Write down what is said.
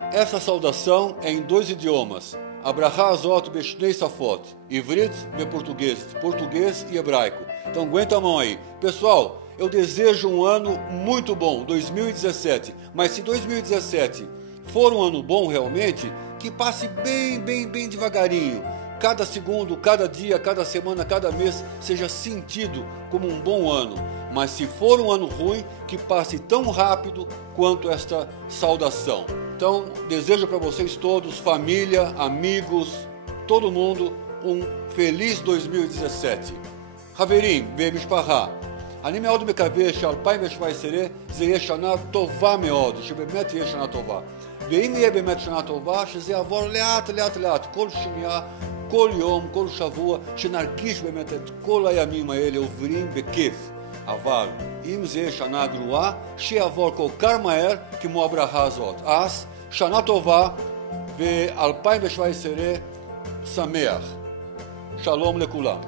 Essa saudação é em dois idiomas. Abrahá Azot Beshnei Safot, Ivrit e português e hebraico. Então aguenta a mão aí. Pessoal, eu desejo um ano muito bom, 2017. Mas se 2017 for um ano bom realmente, que passe bem devagarinho. Cada segundo, cada dia, cada semana, cada mês seja sentido como um bom ano. Mas se for um ano ruim, que passe tão rápido quanto esta saudação. Então, desejo para vocês todos, família, amigos, todo mundo, um feliz 2017. חברים ומשפחה, אני מאוד מקווה ש-2017 זה יהיה שנה טובה מאוד, שבאמת תהיה שנה טובה. ואם יהיה באמת שנה טובה, שזה יעבור לאט, כל שנייה, כל יום, כל שבוע, שנרגיש באמת את כל הימים האלה עוברים בכיף. אבל אם זה יהיה שנה גרועה, שיעבור כל כך מהר כמו הברכה הזאת. אז שנה טובה ו-2017 שמח. שלום לכולם.